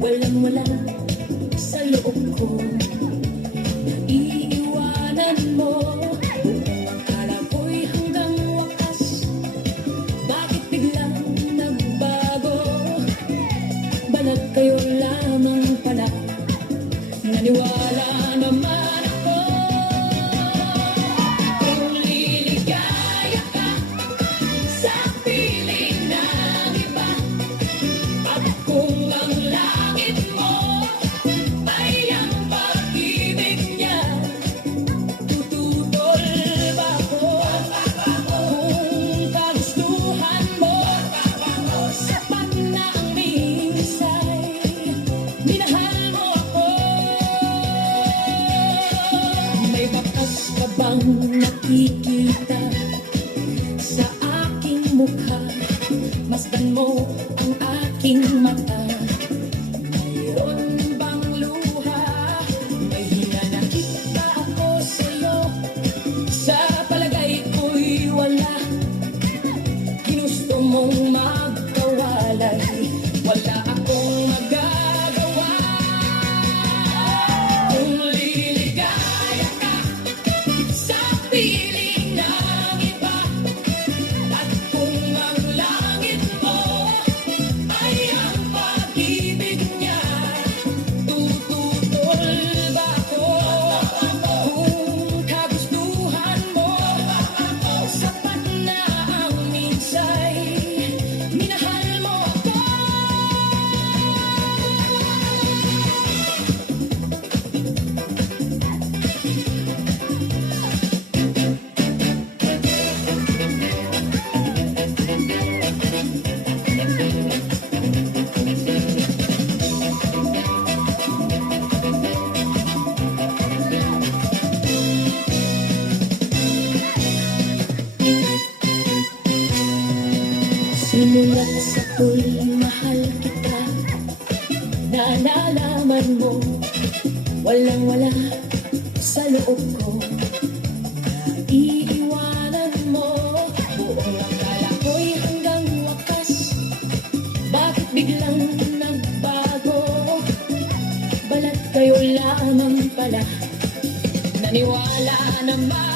Walang-wala sa loob ko, iiwanan mo. Buong akala ko'y hanggang wakas, bakit biglang nagbago? Balat kayo lamang pala, naniwala naman ako. Kung liligaya ka sa piling ng iba, at kung ang langit mo ay ang pag-ibig niya, tututol ba ako? Kung kagustuhan mo, sapat na ang minsay, minahal mo ako. May bakas ka bang nakikita sa aking mukha? Masdan mo ang aking mata. Mayroon bang luha? May hinanakit ba ako sa'yo? Sa palagay ko'y wala. Ginusto mong magkawalay, wala akong magagawa. Kung liligaya ka sa piling ng iba, at kung ang langit mo ay ang pag-ibig niya, tututol ba ako? Kung kagustuhan mo, sapat na ang minsay, minahal mo ako. Simulat sa tuloy mahal kita, na nalaman mo, walang-wala sa loob ko, naiiwanan mo. Buong akala ko'y hanggang wakas, bakit biglang nagbago? Balat kayo lamang pala, naniwala naman